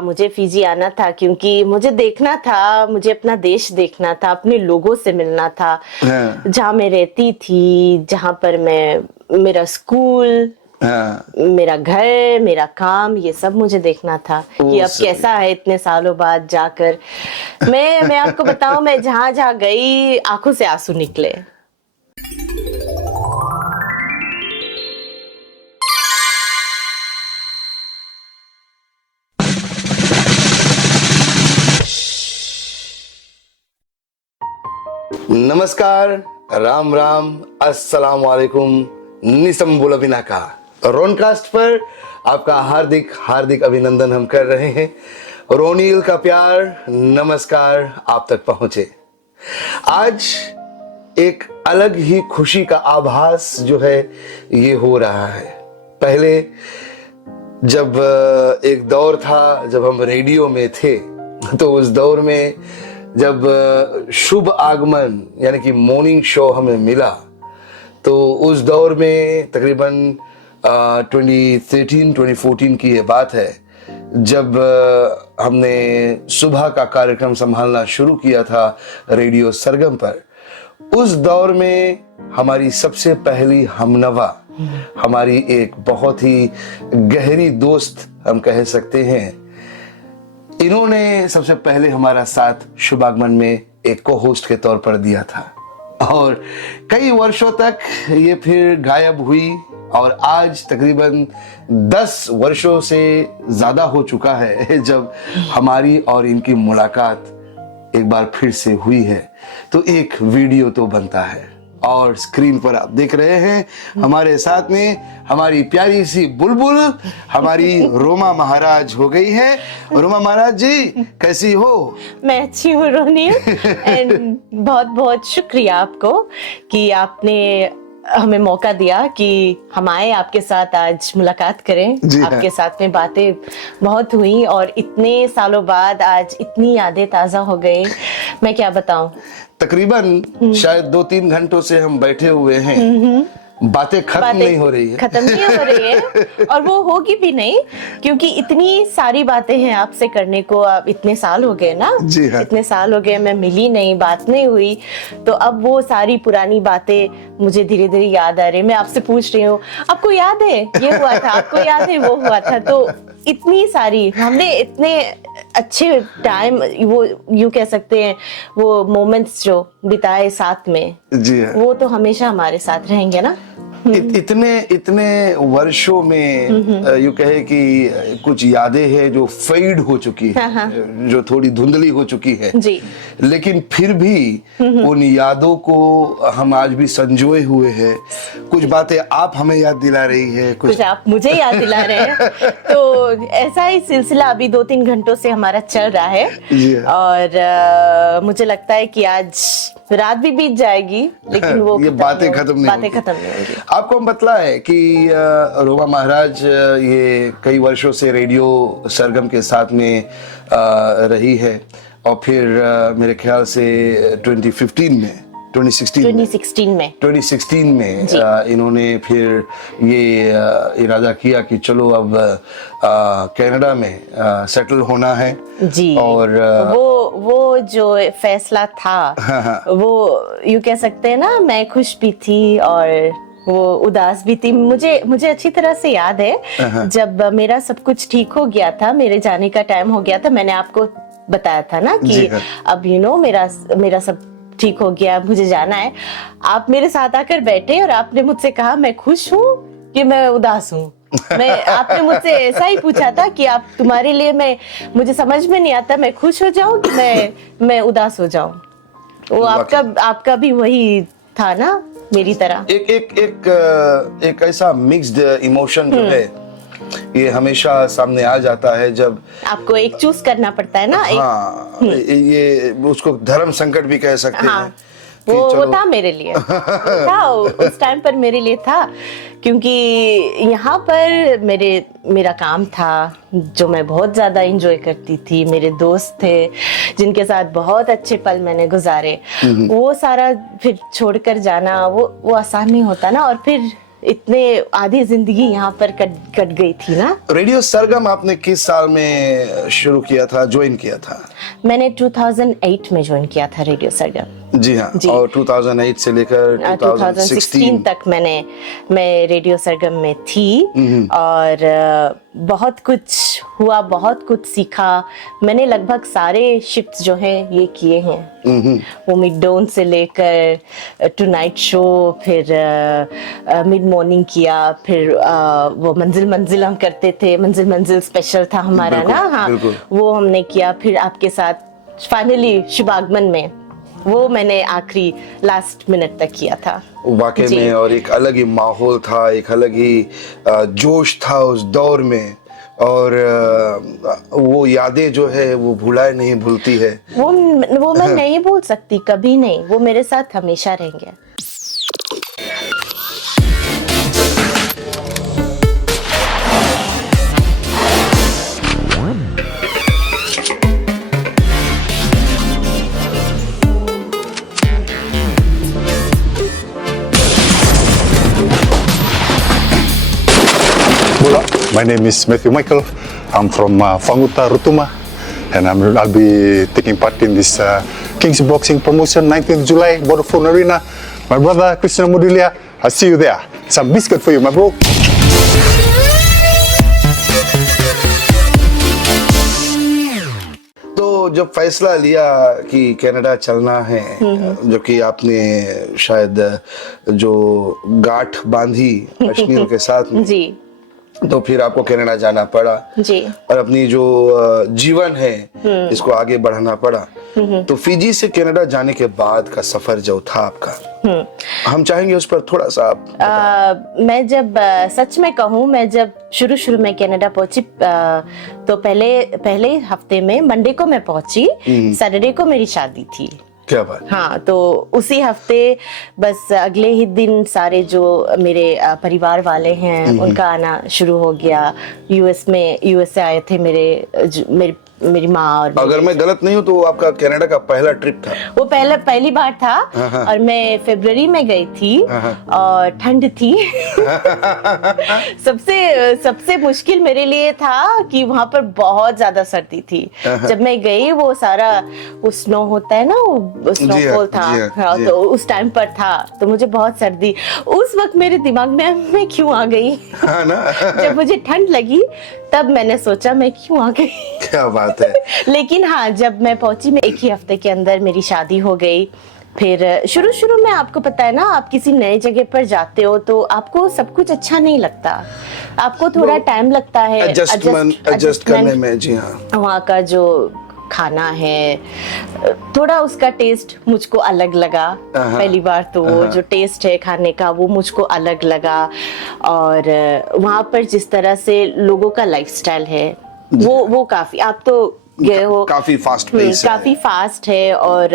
मुझे फिजी आना था क्योंकि मुझे देखना था, मुझे अपना देश देखना था, अपने लोगों से मिलना था। हाँ, जहाँ मैं रहती थी, जहाँ पर मेरा स्कूल, हाँ, मेरा घर, मेरा काम, ये सब मुझे देखना था कि अब सही। कैसा है इतने सालों बाद जाकर। मैं आपको बताऊं, मैं जहाँ जहाँ गई आंखों से आंसू निकले। नमस्कार, राम राम, अस्सलाम वालेकुम। निसम बुलबिना का रोनकास्ट पर आपका हार्दिक हार्दिक अभिनंदन हम कर रहे हैं। रोनील का प्यार, नमस्कार आप तक पहुंचे। आज एक अलग ही खुशी का आभास जो है ये हो रहा है। पहले जब एक दौर था जब हम रेडियो में थे, तो उस दौर में जब शुभ आगमन यानी कि मॉर्निंग शो हमें मिला, तो उस दौर में तकरीबन 2013-2014 की ये बात है, जब हमने सुबह का कार्यक्रम संभालना शुरू किया था रेडियो सरगम पर। उस दौर में हमारी सबसे पहली हमनवा, हमारी एक बहुत ही गहरी दोस्त हम कह सकते हैं, इन्होंने सबसे पहले हमारा साथ शुभागमन में एक को होस्ट के तौर पर दिया था और कई वर्षों तक ये फिर गायब हुई और आज तकरीबन 10 वर्षों से ज्यादा हो चुका है जब हमारी और इनकी मुलाकात एक बार फिर से हुई है। तो एक वीडियो तो बनता है और स्क्रीन पर आप देख रहे हैं हमारे साथ में हमारी प्यारी सी बुलबुल, हमारी रोमा महाराज हो गई है। रोमा महाराज जी कैसी हो? मैं अच्छी हूँ रोनिल, एंड बहुत बहुत शुक्रिया आपको कि आपने हमें मौका दिया कि हम आए आपके साथ आज मुलाकात करें। आपके साथ में बातें बहुत हुई और इतने सालों बाद आज इतनी यादें ताजा हो गई, मैं क्या बताऊं। तकरीबन शायद 2-3 घंटों से हम बैठे हुए हैं, बातें खत्म नहीं हो रही है। खत्म नहीं हो रही है और वो होगी भी नहीं, क्योंकि इतनी सारी बातें हैं आपसे करने को। अब इतने साल हो गए ना, जी हाँ। इतने साल हो गए, मैं मिली नहीं, बात नहीं हुई, तो अब वो सारी पुरानी बातें मुझे धीरे धीरे याद आ रही। मैं आपसे पूछ रही हूँ, आपको याद है ये हुआ था, आपको याद है वो हुआ था। तो इतनी सारी हमने इतने अच्छे टाइम, वो यूं कह सकते हैं, वो मोमेंट्स जो बिताए साथ में, जी हाँ। वो तो हमेशा हमारे साथ रहेंगे ना। इतने वर्षों में यूं कहे कि कुछ यादें हैं जो फेड हो चुकी है, जो थोड़ी धुंधली हो चुकी है जी। लेकिन फिर भी उन यादों को हम आज भी संजोए हुए हैं। कुछ बातें आप हमें याद दिला रही है, कुछ आप मुझे याद दिला रहे हैं। तो ऐसा ही सिलसिला अभी 2-3 घंटों से हमारा चल रहा है और मुझे लगता है कि आज रात भी बीत जाएगी, लेकिन वो ये बातें खत्म नहीं होंगी। आपको हम बतला है कि रोमा महाराज ये कई वर्षों से रेडियो सरगम के साथ में रही है और फिर मेरे ख्याल से 2016 में इन्होंने फिर ये इरादा किया कि चलो अब कनाडा में सेटल होना है जी। और वो जो फैसला था, वो यूं कह सकते हैं ना, मैं खुश भी थी और वो उदास भी थी। मुझे अच्छी तरह से याद है जब मेरा सब कुछ ठीक हो गया था, मेरे जाने का टाइम हो गया था, मैंने आपको बताया था ना कि अब मेरा सब ठीक हो गया, मुझे जाना है। आप मेरे साथ आकर बैठे और आपने मुझसे कहा मैं खुश हूँ कि मैं उदास हूँ। आपने मुझसे ऐसा ही पूछा था कि आप, तुम्हारे लिए मुझे समझ में नहीं आता मैं खुश हो जाऊं कि मैं उदास हो जाऊं। वो आपका भी वही था ना, मेरी तरह। एक ऐसा मिक्स्ड इमोशन जो है ये हमेशा सामने आ जाता है जब आपको एक चूज करना पड़ता है ना। हाँ, ये उसको धर्म संकट भी कह सकते हैं। वो था मेरे लिए था उस टाइम पर मेरे लिए था, क्योंकि यहाँ पर मेरा काम था जो मैं बहुत ज्यादा एंजॉय करती थी, मेरे दोस्त थे जिनके साथ बहुत अच्छे पल मैंने गुजारे। वो सारा फिर छोड़कर जाना वो आसान नहीं होता ना। और फिर इतने आधी जिंदगी यहाँ पर कट गई थी ना। रेडियो सरगम आपने किस साल में शुरू किया था, ज्वाइन किया था? मैंने 2008 में ज्वाइन किया था रेडियो सरगम। जी हाँ। जी। और 2008 से लेकर 2016 तक मैं रेडियो सरगम में थी और बहुत कुछ हुआ, बहुत कुछ सीखा। मैंने लगभग सारे शिफ्ट्स जो हैं ये किए हैं। वो मिड डॉन से लेकर टू नाइट शो, फिर मिड मॉर्निंग किया, फिर वो मंजिल हम करते थे, मंजिल स्पेशल था हमारा ना। हाँ, वो हमने किया। फिर आपके साथ फाइनली शुभागमन में वो मैंने आखिरी लास्ट मिनट तक किया था वाकई में। और एक अलग ही माहौल था, एक अलग ही जोश था उस दौर में। और वो यादें जो है वो भुलाए नहीं भूलती है। वो मैं नहीं भूल सकती, कभी नहीं। वो मेरे साथ हमेशा रहेंगे। My name is Matthew Michael. I'm from Fanguta, Rutuma, and I'll be taking part in this King's Boxing promotion 19th July, Vodafone Arena. My brother Krishna Mudilia, I'll see you there. Some biscuit for you, my bro. तो जब फैसला लिया कि Canada चलना है, जो कि आपने शायद जो गांठ बांधी अश्नील के साथ में, जी, तो फिर आपको कनाडा जाना पड़ा जी। और अपनी जो जीवन है इसको आगे बढ़ाना पड़ा। तो फिजी से कनाडा जाने के बाद का सफर जो था आपका, हम चाहेंगे उस पर थोड़ा सा आप मैं जब सच में कहूँ, मैं जब शुरू में कनाडा पहुंची तो पहले हफ्ते में मंडे को मैं पहुंची, सैटरडे को मेरी शादी थी। क्या बात। हाँ, तो उसी हफ्ते बबस अगले ही दिन सारे जो मेरे परिवार वाले हैं उनका आना शुरू हो गया। यूएस से आए थे मेरी माँ। और अगर मैं गलत नहीं हूँ तो आपका कनाडा का पहला ट्रिप था? वो पहली बार था और मैं फरवरी में गई थी और ठंड थी। सबसे मुश्किल मेरे लिए था कि वहां पर बहुत ज्यादा सर्दी थी। जब मैं गई वो सारा वो स्नो होता है ना, वो स्नोफॉल था। हाँ, तो उस टाइम पर था तो मुझे बहुत सर्दी। उस वक्त मेरे दिमाग में मैं क्यों आ गई। जब मुझे ठंड लगी तब मैंने सोचा मैं क्यों आ गई। क्या बात है। लेकिन हाँ, जब मैं पहुंची, मैं एक ही हफ्ते के अंदर मेरी शादी हो गई। फिर शुरू में आपको पता है ना, आप किसी नए जगह पर जाते हो तो आपको सब कुछ अच्छा नहीं लगता, आपको थोड़ा टाइम लगता है एडजस्ट करने में। जी हाँ। वहाँ का जो खाना है थोड़ा उसका टेस्ट मुझको अलग लगा। पहली बार तो वो जो टेस्ट है खाने का वो मुझको अलग लगा। और वहाँ पर जिस तरह से लोगों का लाइफस्टाइल है वो काफी, आप तो गए हो, काफी फास्ट पेस है। काफी फास्ट है और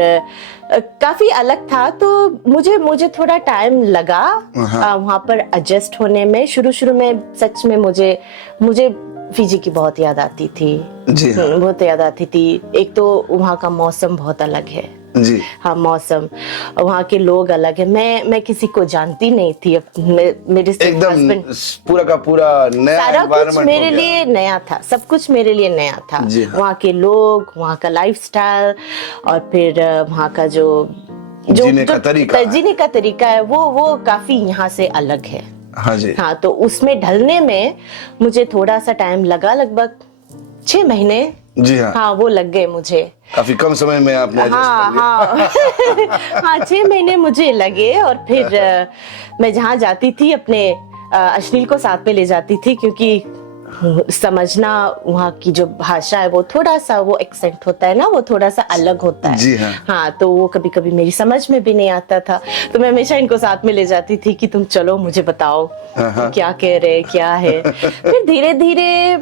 काफी अलग था। तो मुझे थोड़ा टाइम लगा वहाँ पर एडजस्ट होने में। शुरू में सच में मुझे फिजी की बहुत याद आती थी। जी हाँ। बहुत याद आती थी। एक तो वहाँ का मौसम बहुत अलग है। जी हाँ, मौसम, वहाँ के लोग अलग है। मैं किसी को जानती नहीं थी। मेरे एकदम पूरा का पूरा नया सारा कुछ मेरे हो गया। लिए नया था, सब कुछ मेरे लिए नया था। हाँ। वहाँ के लोग, वहाँ का लाइफस्टाइल और फिर वहाँ का जो जीने का तरीका है वो काफी यहाँ से अलग है। हाँ जी। हाँ, तो उसमें ढलने में मुझे थोड़ा सा टाइम लगा, लगभग 6 महीने। जी हाँ। हाँ, वो लग गए मुझे। काफी कम समय में आपने हाँ 6 महीने मुझे लगे। और फिर मैं जहाँ जाती थी अपने अश्लील को साथ में ले जाती थी, क्योंकि समझना वहाँ की जो भाषा है वो थोड़ा सा, वो एक्सेंट होता है ना, वो थोड़ा सा अलग होता है। जी हाँ। हाँ, तो वो कभी कभी मेरी समझ में भी नहीं आता था। तो मैं हमेशा इनको साथ में ले जाती थी कि तुम चलो मुझे बताओ क्या कह रहे, क्या है। फिर धीरे धीरे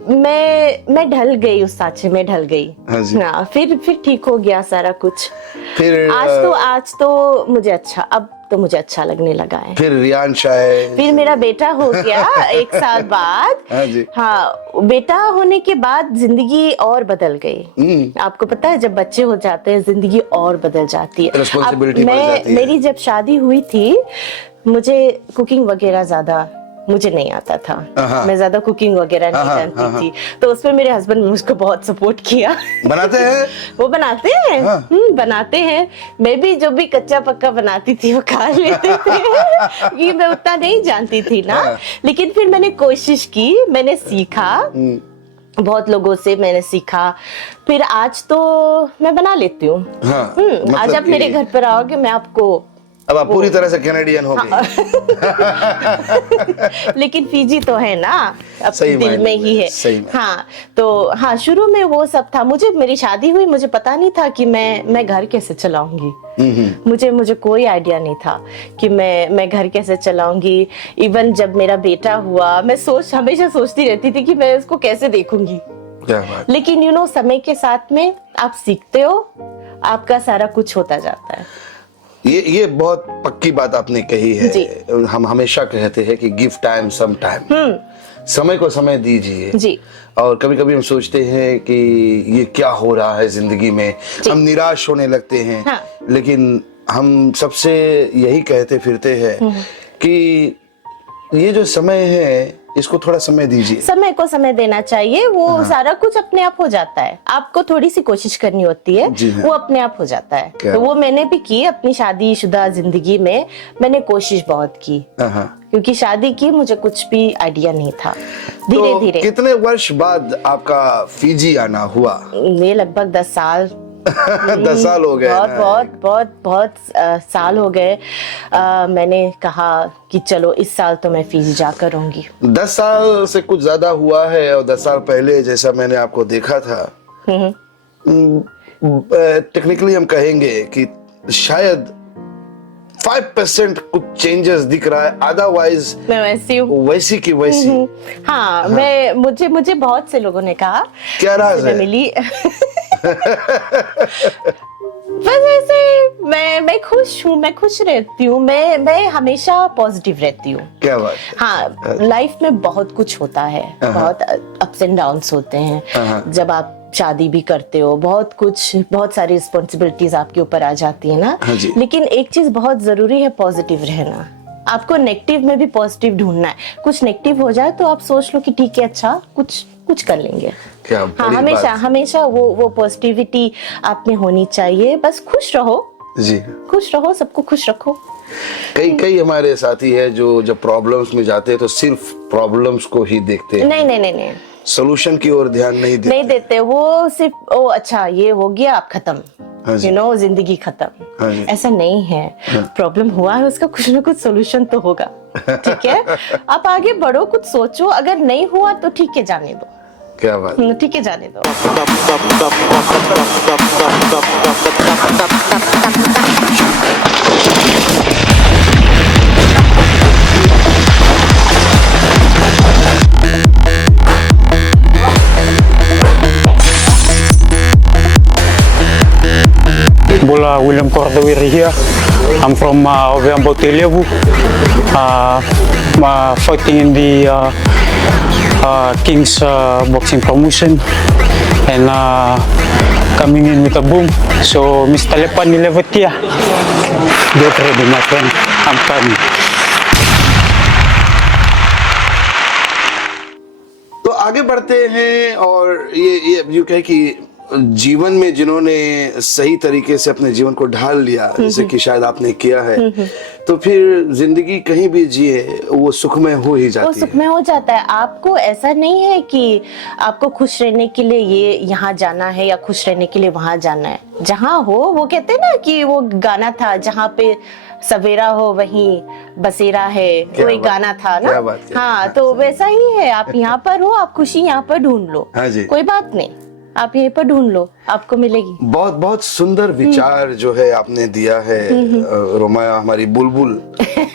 मैं ढल गई, उस सांचे में ढल गई। हाँ, फिर ठीक हो गया सारा कुछ। फिर आज तो मुझे अच्छा, अब तो मुझे अच्छा लगने लगा है। फिर रियांश आए, फिर मेरा बेटा हो गया 1 साल बाद। हाँ जी। हाँ, बेटा होने के बाद जिंदगी और बदल गई। आपको पता है जब बच्चे हो जाते हैं जिंदगी और बदल जाती है। Responsibility बढ़ जाती है। मेरी जब शादी हुई थी मुझे कुकिंग वगैरह ज्यादा मुझे नहीं आता था। मैं ज्यादा कुकिंग वगैरह नहीं जानती थी, तो उसमें मेरे हस्बैंड ने मुझको बहुत सपोर्ट किया। बनाते हैं? वो बनाते हैं। बनाते हैं। मैं भी जो भी कच्चा पक्का बनाती थी वो खा लेते थे कि मैं उतना नहीं जानती थी ना। लेकिन फिर मैंने कोशिश की, मैंने सीखा, बहुत लोगों से मैंने सीखा, फिर आज तो मैं बना लेती हूँ। आज आप मेरे घर पर आओगे मैं आपको, अब आप पूरी तरह से कैनेडियन हो गई। लेकिन फीजी तो है ना, अब सही दिल में ही है। सही में। हाँ, तो हाँ शुरू में वो सब था। मेरी शादी हुई, मुझे पता नहीं था कि मैं घर कैसे चलाऊंगी। मुझे कोई आइडिया नहीं था कि मैं घर कैसे चलाऊंगी। इवन जब मेरा बेटा हुआ मैं हमेशा सोचती रहती थी कि मैं उसको कैसे देखूंगी। क्या बात। लेकिन समय के साथ में आप सीखते हो, आपका सारा कुछ होता जाता है। ये बहुत पक्की बात आपने कही है। हम हमेशा कहते हैं कि गिव टाइम सम टाइम, समय को समय दीजिए जी। और कभी कभी हम सोचते हैं कि ये क्या हो रहा है जिंदगी में, हम निराश होने लगते हैं। हाँ। लेकिन हम सबसे यही कहते फिरते हैं कि ये जो समय है इसको थोड़ा समय दीजिए। समय को समय देना चाहिए, वो सारा कुछ अपने आप हो जाता है। आपको थोड़ी सी कोशिश करनी होती है, वो अपने आप हो जाता है। तो वो मैंने भी की अपनी शादीशुदा जिंदगी में, मैंने कोशिश बहुत की। क्योंकि शादी की मुझे कुछ भी आइडिया नहीं था। धीरे धीरे। कितने वर्ष बाद आपका फीजी आना हुआ? ये लगभग 10 साल 10 साल हो गए। बहुत साल हो गए। मैंने कहा कि चलो इस साल तो मैं फीजी जाकर रहूंगी। 10 साल से कुछ ज्यादा हुआ है। और 10 साल पहले जैसा मैंने आपको देखा था, टेक्निकली हम कहेंगे कि शायद 5% कुछ चेंजेस दिख रहा है, अदरवाइज मैं वैसी हूँ, वैसी की वैसी। हाँ। मुझे बहुत से लोगों ने कहा, क्या राज है? मिली बस ऐसे मैं खुश हूँ, मैं खुश रहती हूँ, मैं हमेशा पॉजिटिव रहती हूँ। क्या बात। हाँ, लाइफ में बहुत कुछ होता है, बहुत अप्स एंड डाउन्स होते हैं। जब आप शादी भी करते हो, बहुत सारी रिस्पॉन्सिबिलिटीज आपके ऊपर आ जाती है ना। लेकिन एक चीज बहुत जरूरी है, पॉजिटिव रहना। आपको नेगेटिव में भी पॉजिटिव ढूंढना है। कुछ नेगेटिव हो जाए तो आप सोच लो कि ठीक है, अच्छा कुछ कर लेंगे। हाँ, हमेशा वो पॉजिटिविटी आप में होनी चाहिए। बस खुश रहो जी, खुश रहो, सबको खुश रखो। कई हमारे साथी है जो जब प्रॉब्लम्स में जाते हैं तो सिर्फ प्रॉब्लम्स को ही देखते हैं। नहीं, सोल्यूशन की ओर ध्यान नहीं देते। वो सिर्फ अच्छा ये हो गया, आप खत्म, जिंदगी खत्म। ऐसा नहीं है। प्रॉब्लम हुआ है, उसका कुछ ना कुछ सोल्यूशन तो होगा। ठीक है, आप आगे बढ़ो, कुछ सोचो। अगर नहीं हुआ तो ठीक है, जाने दो। क्या बात। ठीक है, जाने दो। Bola William Cordoviri here. I'm from Oviambo Televu, fighting in the King's boxing promotion and coming in with a boom. So Mr. Lepan Nilevatia, get ready my friend, I'm coming. तो आगे बढ़ते हैं और ये यूं कहे कि जीवन में जिन्होंने सही तरीके से अपने जीवन को ढाल लिया, जैसे कि शायद आपने किया है, तो फिर जिंदगी कहीं भी जिए वो सुखमय हो ही जाती है। वो सुखमय हो जाता है। आपको ऐसा नहीं है कि आपको खुश रहने के लिए ये यहाँ जाना है या खुश रहने के लिए वहां जाना है। जहाँ हो, वो कहते हैं ना कि वो गाना था, जहाँ पे सवेरा हो वहीं बसेरा है, वो एक गाना था ना। हाँ, तो वैसा ही है। आप यहाँ पर हो, आप खुशी यहाँ पर ढूंढ लो। कोई बात नहीं, आप यहीं पर ढूंढ लो। आपको मिलेगी। बहुत बहुत सुंदर विचार जो है आपने दिया है रोमाया, हमारी बुलबुल।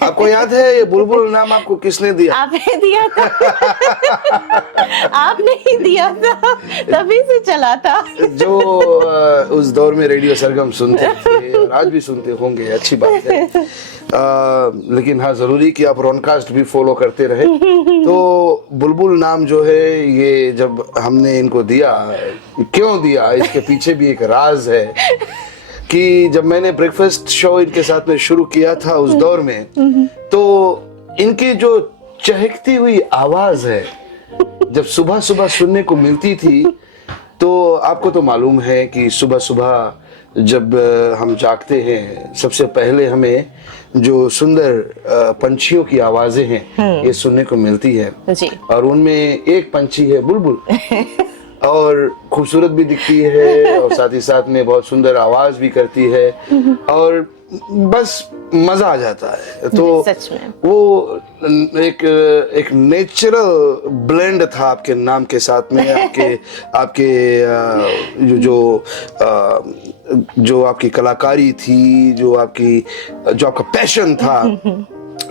आपको याद है ये बुलबुल नाम आपको किसने दिया? आपने दिया था। आपने ही दिया था, तभी से चला था। जो उस दौर में रेडियो सरगम सुनते थे और आज भी सुनते होंगे, अच्छी बात है। लेकिन हाँ, जरूरी कि आप रॉनकास्ट भी फॉलो करते रहे। तो बुलबुल नाम जो है, ये जब हमने इनको दिया, क्यों दिया, इसके पीछे भी एक राज है कि जब मैंने ब्रेकफास्ट शो इनके साथ में शुरू किया था उस दौर में, तो इनकी जो चहकती हुई आवाज है जब सुबह सुबह सुनने को मिलती थी, तो आपको तो मालूम है कि सुबह सुबह जब हम जागते हैं, सबसे पहले हमें जो सुंदर पंछियों की आवाजें हैं ये सुनने को मिलती है जी। और उनमें एक पंछी है बुलबुल, और खूबसूरत भी दिखती है और साथ ही साथ में बहुत सुंदर आवाज भी करती है और बस मजा आ जाता है। तो सच में वो एक नेचुरल ब्लेंड था आपके नाम के साथ में। आपके जो आपकी कलाकारी थी, जो आपका पैशन था,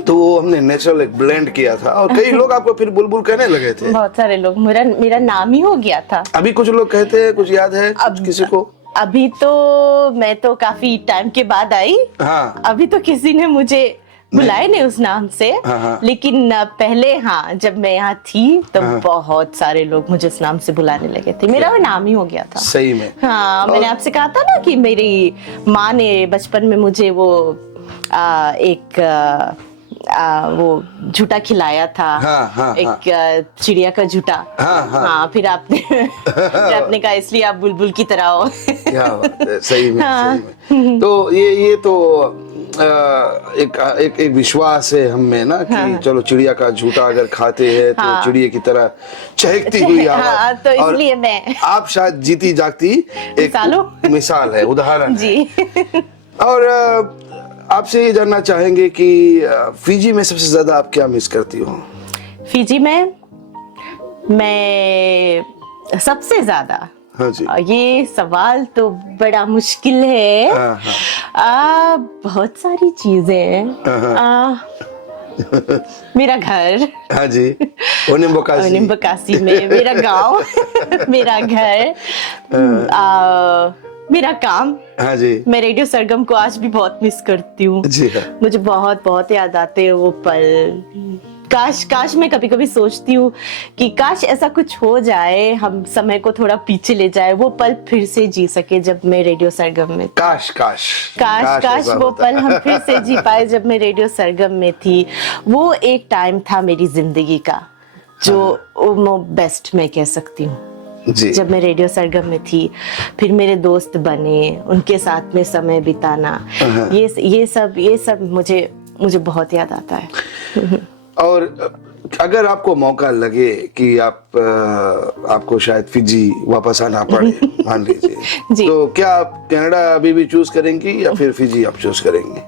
तो वो हमने नेचुरल एक ब्लेंड किया था और कई लोग आपको फिर बुलबुल कहने लगे थे। बहुत सारे लोग, मेरा नाम ही हो गया था। अभी कुछ लोग कहते हैं, कुछ याद है किसी को? अभी तो मैं तो काफी टाइम के बाद आई। हाँ। अभी तो किसी ने मुझे बुलाए नहीं उस नाम से। हाँ। लेकिन पहले हाँ, जब मैं यहाँ थी तो बहुत सारे लोग मुझे उस नाम से बुलाने लगे थे। मेरा वो नाम ही हो गया था। सही में। हाँ, मैंने आपसे कहा था ना कि मेरी माँ ने बचपन में मुझे वो वो झूठा खिलाया था। हाँ, एक चिड़िया का झूठा। हाँ, फिर आपने कहा इसलिए आप बुलबुल की तरह हो। क्या बात है, सही में, सही में। तो ये तो एक विश्वास है हम में ना कि चलो चिड़िया का झूठा अगर खाते हैं तो चिड़िया की तरह चहकती हुई आवाज। तो इसलिए मैं, आप शायद जीती जागती एक मिसाल है, उदाहरण जी। और आपसे ये जानना चाहेंगे कि फिजी में सबसे ज्यादा आप क्या मिस करती हो? फिजी में मैं सबसे ज्यादा, हाँ जी। ये सवाल तो बड़ा मुश्किल है। बहुत सारी चीजें। मेरा घर, हाँ जी, ओनिम्बकासी में मेरा गांव, मेरा घर, मेरा काम। हाँ जी। मैं रेडियो सरगम को आज भी बहुत मिस करती हूँ। जी हाँ। मुझे बहुत बहुत याद आते हैं वो पल। काश मैं कभी कभी सोचती हूँ कि काश ऐसा कुछ हो जाए, हम समय को थोड़ा पीछे ले जाए, वो पल फिर से जी सके जब मैं रेडियो सरगम में थी। काश वो पल हम फिर से जी पाए जब मैं रेडियो सरगम में थी। वो एक टाइम था मेरी जिंदगी का जो बेस्ट मैं कह सकती हूँ। जब मैं रेडियो सरगम में थी, फिर मेरे दोस्त बने, उनके साथ में समय बिताना, ये सब मुझे बहुत याद आता है। और अगर आपको मौका लगे कि आपको शायद फिजी वापस आना पड़े, मान लीजिए, तो क्या आप कनाडा अभी भी चूज करेंगी या फिर फिजी आप चूज करेंगे?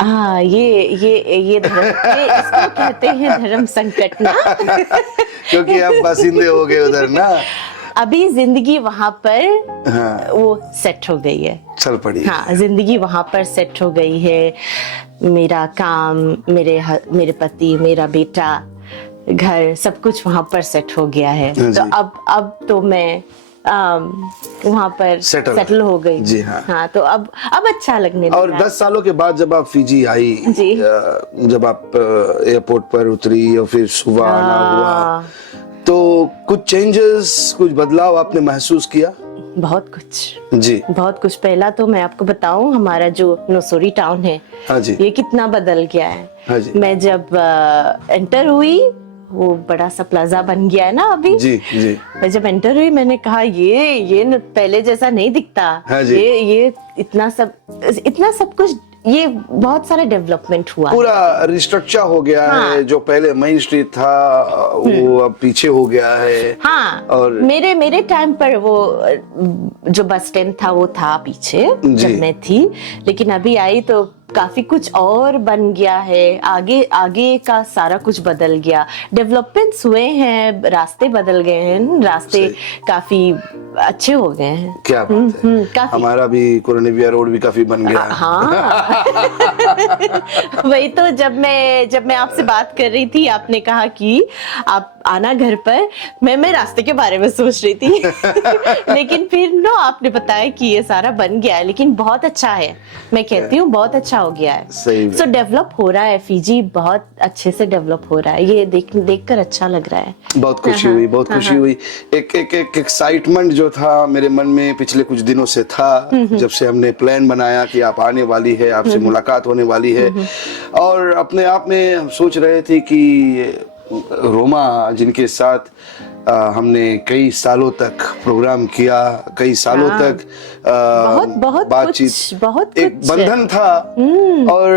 हाँ, ये इसको कहते हैं धर्म संकट ना। क्योंकि आप बासिंदे हो गए उधर ना। अभी जिंदगी वहां पर वो सेट हो गई है, चल पड़ी। हाँ, जिंदगी वहां पर सेट हो गई है। मेरा काम, मेरे पति, मेरा बेटा, घर, सब कुछ वहां पर सेट हो गया है। तो अब तो मैं वहां पर सेटल हो गई। जी हाँ। तो अब अच्छा लगने लगा। और 10 सालों के बाद जब आप फिजी आई, जब आप एयरपोर्ट पर उतरी और फिर सुबह आना हुआ, तो कुछ चेंजेस, कुछ बदलाव आपने महसूस किया? बहुत कुछ जी, बहुत कुछ। पहला तो मैं आपको बताऊं, हमारा जो नोसोरी टाउन है, हाँ जी, ये कितना बदल गया है। हाँ जी। मैं जब एंटर हुई, वो बड़ा सा प्लाजा बन गया है ना अभी। जी जी। मैं जब एंटर हुई, मैंने कहा ये पहले जैसा नहीं दिखता। हाँ जी। ये इतना सब कुछ, ये बहुत सारा डेवलपमेंट हुआ, पूरा रिस्ट्रक्चर हो गया है। जो पहले मेन स्ट्रीट था वो अब पीछे हो गया है। हाँ, और मेरे टाइम पर वो जो बस स्टैंड था वो था पीछे जब मैं थी, लेकिन अभी आई तो काफी कुछ और बन गया है। आगे का सारा कुछ बदल गया, डेवलपमेंट्स हुए हैं, रास्ते बदल गए हैं, रास्ते काफी अच्छे हो गए हैं। क्या बात है। काफी। हमारा भी कोरोनेविया रोड भी काफी बन गया है। हाँ वही तो, जब मैं आपसे बात कर रही थी, आपने कहा कि आप आना घर पर, मैं रास्ते के बारे में सोच रही थी लेकिन फिर आपने बताया कि ये सारा बन गया है, लेकिन बहुत अच्छा है, मैं कहती हूँ बहुत अच्छा हो गया है। सही में। सो डेवलप हो रहा है, फिजी बहुत अच्छे से डेवलप हो रहा है, ये देख कर अच्छा लग रहा है। बहुत खुशी हुई, बहुत खुशी हुई। एक एक्साइटमेंट जो था मेरे मन में पिछले कुछ दिनों से था, जब से हमने प्लान बनाया कि आप आने वाली है, आपसे मुलाकात होने वाली है, और अपने आप में हम सोच रहे थे कि रोमा जिनके साथ हमने कई सालों तक प्रोग्राम किया, कई सालों तक बहुत बातचीत, बहुत एक कुछ बंधन था, और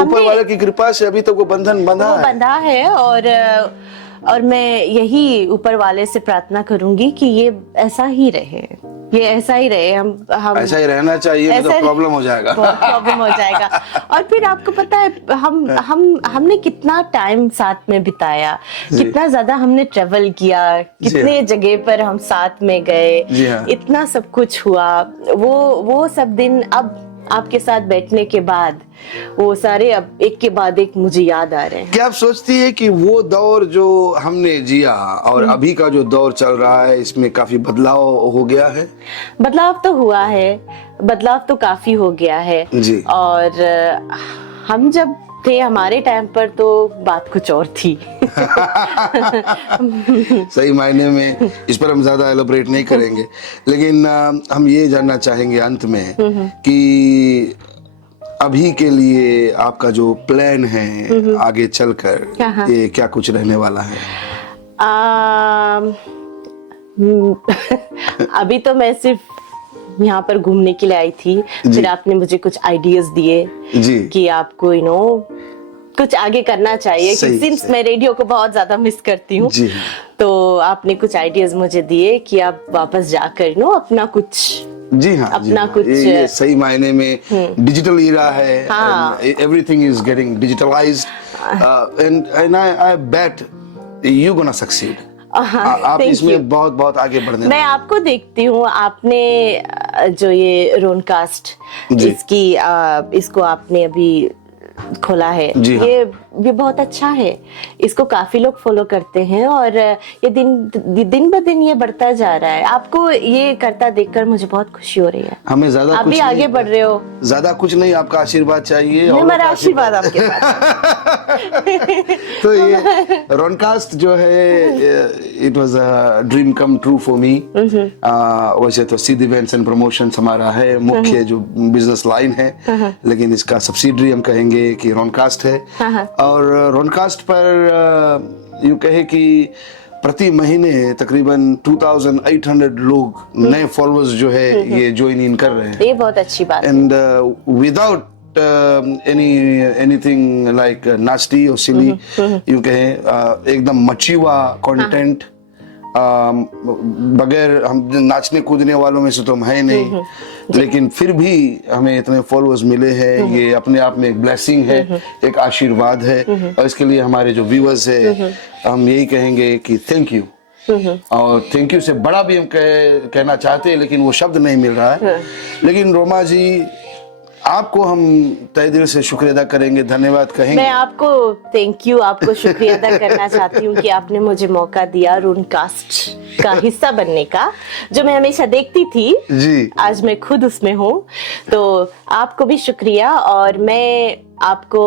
ऊपर वाले की कृपा से अभी तक वो बंधन बंधा है। और मैं यही ऊपर वाले से प्रार्थना करूंगी कि ये ऐसा ही रहे, ये ऐसा ही रहे। हम ऐसा ही रहना चाहिए, नहीं तो प्रॉब्लम हो जाएगा। बहुत प्रॉब्लम हो जाएगा। और फिर आपको पता है हमने कितना टाइम साथ में बिताया, कितना ज्यादा हमने ट्रेवल किया, कितने जगह पर हम साथ में गए, इतना सब कुछ हुआ। वो सब दिन अब आपके साथ बैठने के बाद वो सारे अब एक के बाद एक मुझे याद आ रहे हैं। क्या आप सोचती है कि वो दौर जो हमने जिया और अभी का जो दौर चल रहा है, इसमें काफी बदलाव हो गया है? बदलाव तो हुआ है, बदलाव तो काफी हो गया है जी। और हम जब थे, हमारे टाइम पर तो बात कुछ और थी सही मायने में इस पर हम ज्यादा एलोबरेट नहीं करेंगे, लेकिन हम ये जानना चाहेंगे अंत में कि अभी के लिए आपका जो प्लान है आगे चलकर, ये क्या कुछ रहने वाला है? अभी तो मैं सिर्फ यहाँ पर घूमने के लिए आई थी, फिर आपने मुझे कुछ आइडियाज दिए कि आपको कुछ आगे करना चाहिए, सिंस मैं रेडियो को बहुत ज्यादा मिस करती हूँ, तो आपने कुछ आइडियाज मुझे दिए कि आप वापस जाकर अपना कुछ अपना कुछ, ये सही मायने में डिजिटल ईरा है, everything is getting digitalised, and I bet you gonna succeed. आप इसमें बहुत बहुत आगे बढ़ने। मैं आपको देखती हूँ, आपने जो ये रोनकास्ट इसको आपने अभी खोला है, ये बहुत अच्छा है, इसको काफी लोग फॉलो करते हैं और ये दिन ब दिन ये बढ़ता जा रहा है। आपको ये करता देखकर मुझे बहुत खुशी हो रही है। हमें ज्यादा आप भी आगे बढ़ रहे हो। ज्यादा कुछ नहीं, आपका आशीर्वाद चाहिए। हमारा आशीर्वाद आपके पास। तो ये रॉनकास्ट जो है, it was a dream come true for me. वैसे तो सीध इवेंट्स एंड प्रमोशंस हमारा है मुख्य जो बिजनेस लाइन है, लेकिन इसका सब्सिडरी हम कहेंगे कि रॉनकास्ट है। और रॉनकास्ट पर यूं कहे कि प्रति महीने तकरीबन 2800 लोग नए फॉलोअर्स जो है ये ज्वाइन इन कर रहे हैं। ये बहुत अच्छी बात है। And without anything like nasty और सिली, यूं कहे एकदम मचीवा कंटेंट, बगैर हम नाचने कूदने वालों में से तो हम है नहीं, लेकिन फिर भी हमें इतने फॉलोअर्स मिले हैं, ये अपने आप में एक ब्लेसिंग है, एक आशीर्वाद है। और इसके लिए हमारे जो व्यूअर्स है, हम यही कहेंगे कि थैंक यू। और थैंक यू से बड़ा भी हम कहना चाहते हैं, लेकिन वो शब्द नहीं मिल रहा है। लेकिन रोमा जी, आपको हम तहे दिल से शुक्रिया अदा करेंगे, धन्यवाद कहेंगे। मैं आपको थैंक यू, आपको शुक्रिया अदा करना चाहती हूँ कि आपने मुझे मौका दिया रोनकास्ट का हिस्सा बनने का, जो मैं हमेशा देखती थी जी। आज मैं खुद उसमें हूँ, तो आपको भी शुक्रिया। और मैं आपको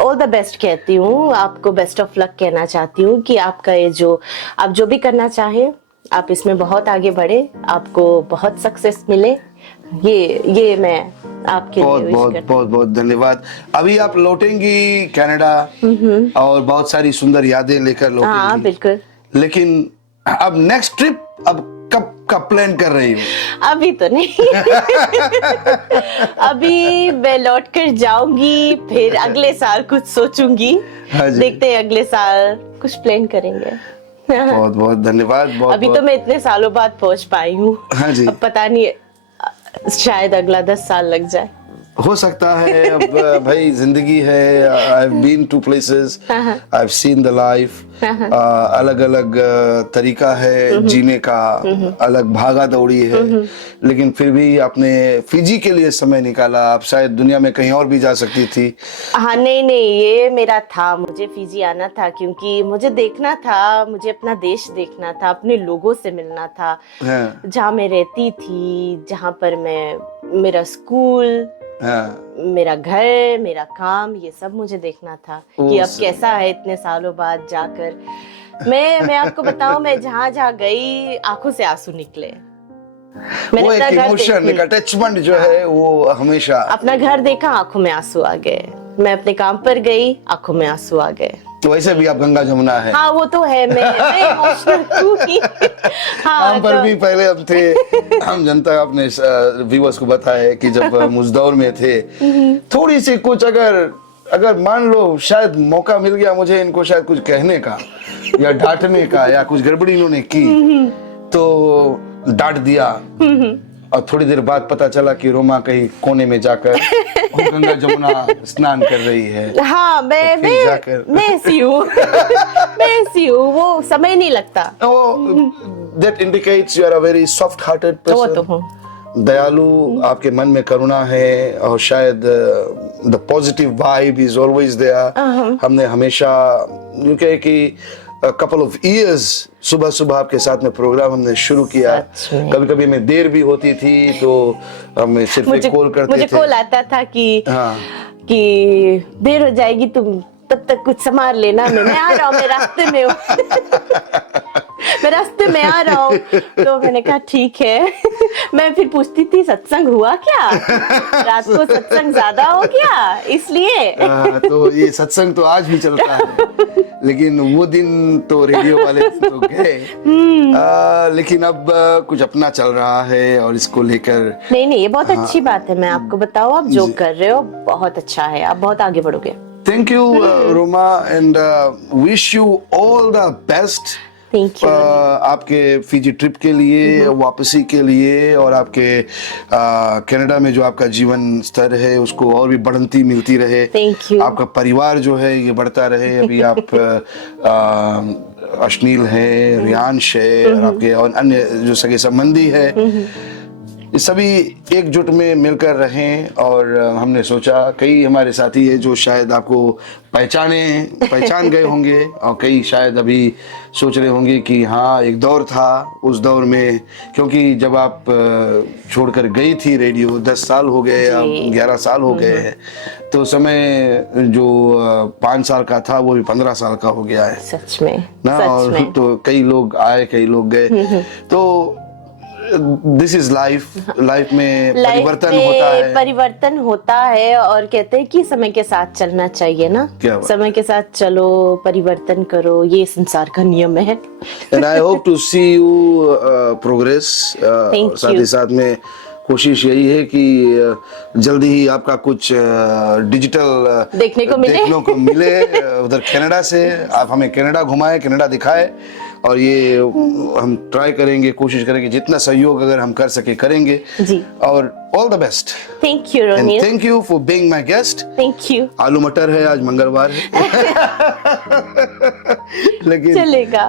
ऑल द बेस्ट कहती हूँ, आपको बेस्ट ऑफ लक कहना चाहती हूँ कि आपका ये आप जो भी करना चाहे, आप इसमें बहुत आगे बढ़े, आपको बहुत सक्सेस मिले। ये मैं आपके लिए बहुत धन्यवाद। अभी आप लौटेंगी कनाडा और बहुत सारी सुंदर यादें लेकर लौटेंगी। हाँ बिल्कुल। लेकिन अब नेक्स्ट ट्रिप अब कब का प्लान कर रही हूँ? अभी तो नहीं अभी मैं लौट कर जाऊंगी, फिर अगले साल कुछ सोचूंगी। देखते हैं, अगले साल कुछ प्लान करेंगे। बहुत धन्यवाद। अभी तो मैं इतने सालों बाद पहुंच पाई हूँ। हाँ जी। अब पता नहीं, शायद अगला 10 साल लग जाए। हो सकता है, अब भाई जिंदगी है। I have been to places, I have seen the life. अलग अलग तरीका है जीने का, अलग भागा दौड़ी है, लेकिन फिर भी आपने फिजी के लिए समय निकाला। आप शायद दुनिया में कहीं और भी जा सकती थी। हाँ नहीं, ये मेरा था, मुझे फिजी आना था क्योंकि मुझे देखना था, मुझे अपना देश देखना था, अपने लोगों से मिलना था, जहाँ मैं रहती थी, जहाँ पर मेरा स्कूल, मेरा घर, मेरा काम, ये सब मुझे देखना था कि अब कैसा है इतने सालों बाद जाकर। मैं आपको बताऊं, मैं जहाँ गई आंखों से आंसू निकले। वो एक इमोशन, एक अटैचमेंट जो है वो हमेशा। अपना घर देखा, आंखों में आंसू आ गए। मैं अपने काम पर गई, आंखों में आंसू आ गए। तो वैसे भी आप गंगा जमुना है। हाँ वो तो है, मैं इमोशनल हूँ ही। हाँ, हम पर भी पहले हम थे, हम जनता अपने व्यूअर्स को बताए कि जब हम उस दौर में थे, थोड़ी सी कुछ अगर मान लो शायद मौका मिल गया मुझे इनको शायद कुछ कहने का या डांटने का, या कुछ गड़बड़ी इन्होंने की तो डांट दिया, और थोड़ी देर बाद पता चला कि रोमा कहीं कोने में जाकर गंगा जमुना स्नान कर रही है। हाँ मैं ऐसी हूँ। मैं ऐसी हूँ, वो समय नहीं लगता। That indicates you are a very soft-hearted person. वो तो हूँ। दयालु, आपके मन में करुणा है, और शायद the positive vibe is always there. हमने हमेशा यूँ कहे कि a couple of years सुबह आपके साथ में प्रोग्राम हमने शुरू किया। कभी कभी हमें देर भी होती थी तो हमें सिर्फ एक कॉल करते थे। मुझे कॉल आता था कि देर हो जाएगी, तुम तब तक कुछ संभाल लेना, मैं आ रहा हूँ, मैं रास्ते में हूँ। मैं रास्ते में आ रहा हूँ। तो मैंने कहा ठीक है। मैं फिर पूछती थी सत्संग हुआ क्या, रात को सत्संग ज्यादा हो गया इसलिए। तो ये सत्संग तो आज भी चलता है, लेकिन वो दिन तो रेडियो वाले तो गए। लेकिन अब कुछ अपना चल रहा है और इसको लेकर नहीं ये बहुत अच्छी बात है। मैं आपको बताऊँ, आप जो कर रहे हो बहुत अच्छा है, आप बहुत आगे बढ़ोगे। Thank you, Roma, and wish you all the best. Thank you. आपके फिजी ट्रिप के लिए, वापसी के लिए, और आपके कनाडा में जो आपका जीवन स्तर है उसको और भी बढ़ंती मिलती रहे। Thank you. आपका परिवार जो है ये बढ़ता रहे। अभी आप अश्नील है, रियांश है, और आपके और अन्य जो सगे संबंधी है, ये सभी एकजुट में मिलकर रहें। और हमने सोचा कई हमारे साथी है जो शायद आपको पहचान गए होंगे, और कई शायद अभी सोच रहे होंगे कि हाँ एक दौर था, उस दौर में, क्योंकि जब आप छोड़कर गई थी रेडियो 10 साल हो गए या 11 साल हो गए हैं, तो समय जो 5 साल का था वो भी 15 साल का हो गया है। सच में ना, और तो कई लोग आए, कई लोग गए। तो दिस इज लाइफ में परिवर्तन होता है, और कहते हैं कि समय के साथ चलना चाहिए ना। समय के साथ चलो, परिवर्तन करो, ये संसार का नियम है। And I hope to see you progress. साथ ही साथ में कोशिश यही है कि जल्दी ही आपका कुछ डिजिटल देखने को मिले उधर कनाडा से। आप हमें कनाडा घुमाएं, कनाडा दिखाएं, और ये हम ट्राई करेंगे, कोशिश करेंगे, जितना सहयोग अगर हम कर सके करेंगे जी। और all the best. Thank you Ronil, thank you for being my guest. Thank you. आलू मटर है, आज मंगलवार है। लेकिन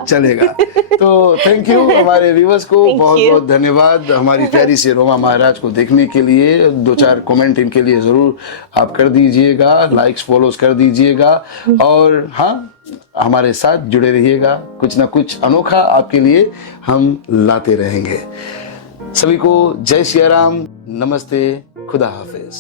चलेगा। तो थैंक यू हमारे व्यूअर्स को, बहुत धन्यवाद हमारी प्यारी सी रोमा महाराज को देखने के लिए। 2-4 कमेंट इनके लिए जरूर आप कर दीजिएगा, लाइक्स फॉलोज कर दीजिएगा, और हाँ हमारे साथ जुड़े रहिएगा। कुछ ना कुछ अनोखा आपके लिए हम लाते रहेंगे। सभी को जय सिया राम, नमस्ते, खुदा हाफिज।